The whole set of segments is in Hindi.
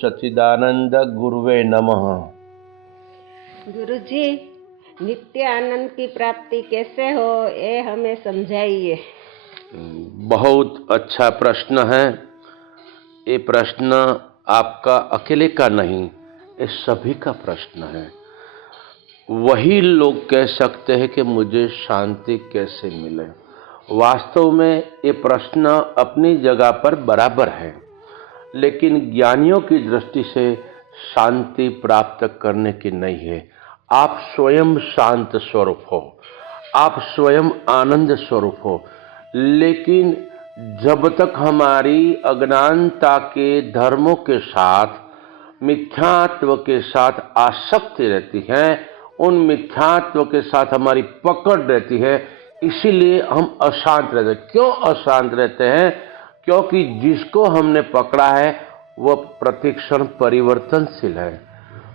सच्चिदानंद गुरुवे नमः। गुरुजी, नित्य आनंद की प्राप्ति कैसे हो, ये हमें समझाइए। बहुत अच्छा प्रश्न है। ये प्रश्न आपका अकेले का नहीं, ये सभी का प्रश्न है। वही लोग कह सकते हैं कि मुझे शांति कैसे मिले। वास्तव में ये प्रश्न अपनी जगह पर बराबर है, लेकिन ज्ञानियों की दृष्टि से शांति प्राप्त करने की नहीं है। आप स्वयं शांत स्वरूप हो, आप स्वयं आनंद स्वरूप हो, लेकिन जब तक हमारी अज्ञानता के धर्मों के साथ, मिथ्यात्व के साथ आसक्ति रहती है, उन मिथ्यात्व के साथ हमारी पकड़ रहती है, इसीलिए हम अशांत रहते हैं। क्यों अशांत रहते हैं? क्योंकि जिसको हमने पकड़ा है वह प्रतिक्षण परिवर्तनशील है।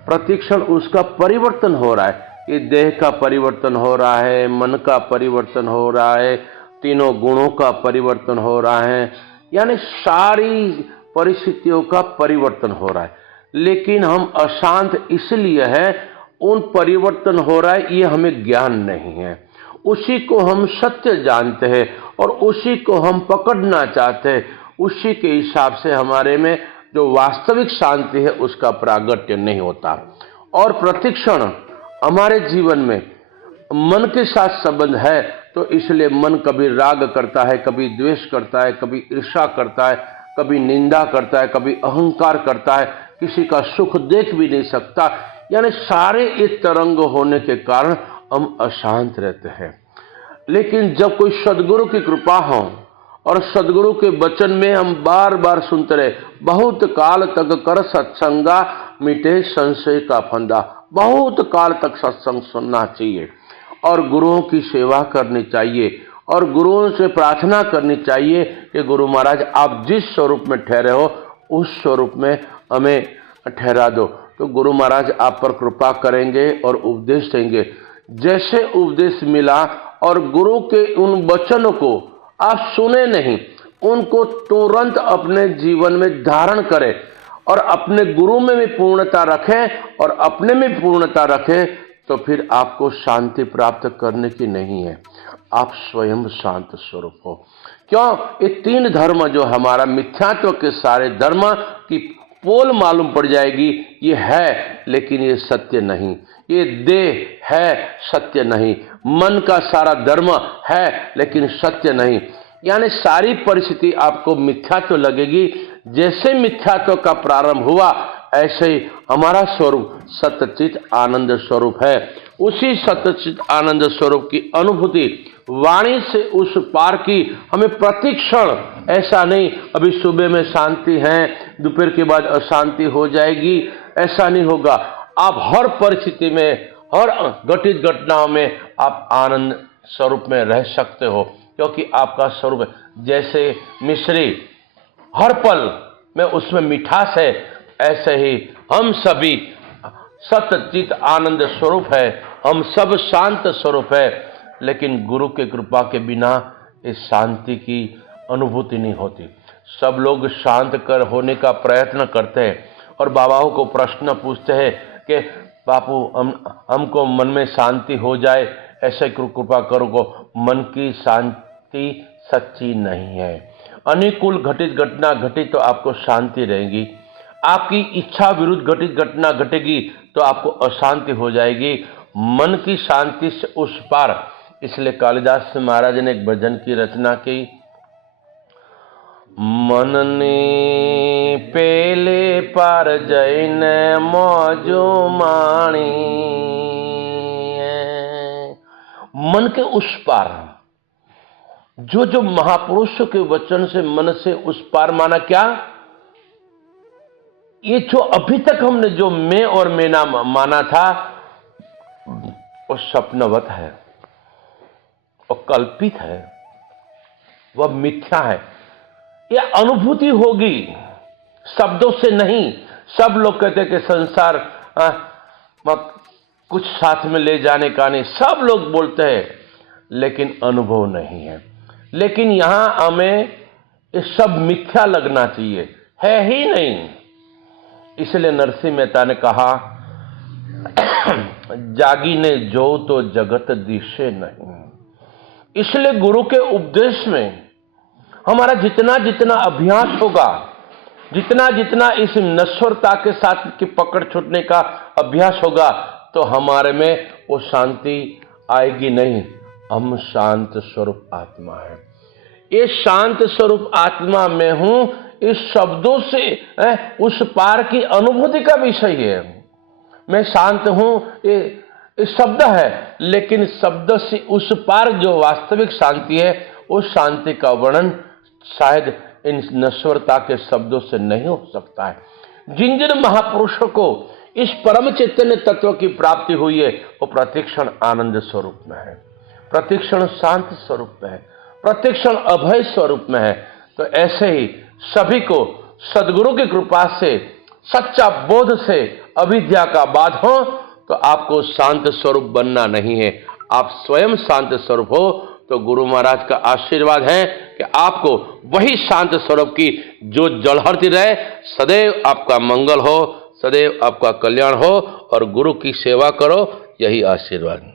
प्रतिक्षण उसका परिवर्तन हो रहा है। ये देह का परिवर्तन हो रहा है, मन का परिवर्तन हो रहा है, तीनों गुणों का परिवर्तन हो रहा है, यानी सारी परिस्थितियों का परिवर्तन हो रहा है। लेकिन हम अशांत इसलिए है, उन परिवर्तन हो रहा है, ये हमें ज्ञान नहीं है। उसी को हम सत्य जानते हैं और उसी को हम पकड़ना चाहते हैं। उसी के हिसाब से हमारे में जो वास्तविक शांति है उसका प्रागट्य नहीं होता। और प्रतिक्षण हमारे जीवन में मन के साथ संबंध है, तो इसलिए मन कभी राग करता है, कभी द्वेष करता है, कभी ईर्ष्या करता है, कभी निंदा करता है, कभी अहंकार करता है, किसी का सुख देख भी नहीं सकता। यानी सारे ये तरंग होने के कारण हम अशांत रहते हैं। लेकिन जब कोई सदगुरु की कृपा हो और सदगुरु के वचन में हम बार बार सुनते रहे, बहुत काल तक कर सत्संगा मिटे संशय का फंदा। बहुत काल तक सत्संग सुनना चाहिए और गुरुओं की सेवा करनी चाहिए और गुरुओं से प्रार्थना करनी चाहिए कि गुरु महाराज आप जिस स्वरूप में ठहरे हो उस स्वरूप में हमें ठहरा दो। तो गुरु महाराज आप पर कृपा करेंगे और उपदेश देंगे। जैसे उपदेश मिला और गुरु के उन वचनों को आप सुने नहीं, उनको तुरंत अपने जीवन में धारण करें और अपने गुरु में भी पूर्णता रखें और अपने में पूर्णता रखें, तो फिर आपको शांति प्राप्त करने की नहीं है। आप स्वयं शांत स्वरूप हो। क्यों? ये तीन धर्म जो हमारा मिथ्यात्व के सारे धर्म की पोल मालूम पड़ जाएगी, ये है लेकिन ये सत्य नहीं, ये देह है सत्य नहीं, मन का सारा धर्म है लेकिन सत्य नहीं। यानी सारी परिस्थिति आपको मिथ्यात्व लगेगी। जैसे मिथ्यात्व का प्रारंभ हुआ ऐसे ही हमारा स्वरूप सच्चित आनंद स्वरूप है। उसी सच्चित आनंद स्वरूप की अनुभूति वाणी से उस पार की हमें प्रतिक्षण, ऐसा नहीं अभी सुबह में शांति है, दोपहर के बाद अशांति हो जाएगी, ऐसा नहीं होगा। आप हर परिस्थिति में, हर घटित घटनाओं में आप आनंद स्वरूप में रह सकते हो, क्योंकि आपका स्वरूप है। जैसे मिश्री हर पल में उसमें मिठास है, ऐसे ही हम सभी सच्चित आनंद स्वरूप है, हम सब शांत स्वरूप है। लेकिन गुरु के कृपा के बिना इस शांति की अनुभूति नहीं होती। सब लोग शांत कर होने का प्रयत्न करते हैं और बाबाओं को प्रश्न पूछते हैं कि बापू हमको मन में शांति हो जाए, ऐसे कृपा करो। मन की शांति सच्ची नहीं है। अनुकूल घटित घटना घटी तो आपको शांति रहेगी, आपकी इच्छा विरुद्ध घटित घटना घटेगी तो आपको अशांति हो जाएगी। मन की शांति से उस पार। इसलिए कालिदास महाराज ने एक भजन की रचना की, मनने पेले पार जैन मौजो माणी। मन के उस पार, जो जो महापुरुषों के वचन से मन से उस पार माना क्या? ये जो अभी तक हमने जो मैं और मेना माना था वो स्वप्नवत है, वो कल्पित है, वह मिथ्या है। यह अनुभूति होगी, शब्दों से नहीं। सब लोग कहते हैं कि संसार कुछ साथ में ले जाने का नहीं, सब लोग बोलते हैं, लेकिन अनुभव नहीं है। लेकिन यहां हमें ये सब मिथ्या लगना चाहिए, है ही नहीं। इसलिए नरसिंह मेहता ने कहा, जागी ने जो तो जगत दिशे नहीं। इसलिए गुरु के उपदेश में हमारा जितना जितना अभ्यास होगा, जितना जितना इस नश्वरता के साथ की पकड़ छूटने का अभ्यास होगा, तो हमारे में वो शांति आएगी नहीं। हम शांत स्वरूप आत्मा है। ये शांत स्वरूप आत्मा में हूं, इस शब्दों से उस पार की अनुभूति का विषय है। मैं शांत हूं, ये शब्द है, लेकिन शब्द से उस पार जो वास्तविक शांति है, उस शांति का वर्णन शायद इन नश्वरता के शब्दों से नहीं हो सकता है। जिन जिन महापुरुषों को इस परम चैतन्य तत्व की प्राप्ति हुई है, वो प्रतिक्षण आनंद स्वरूप में है, प्रतिक्षण शांत स्वरूप में है, प्रतिक्षण अभय स्वरूप में है। तो ऐसे ही सभी को सदगुरु की कृपा से, सच्चा बोध से अविद्या का बाध हो, तो आपको शांत स्वरूप बनना नहीं है। आप स्वयं शांत स्वरूप हो, तो गुरु महाराज का आशीर्वाद है कि आपको वही शांत स्वरूप की जो जलहरती रहे, सदैव आपका मंगल हो, सदैव आपका कल्याण हो और गुरु की सेवा करो, यही आशीर्वाद।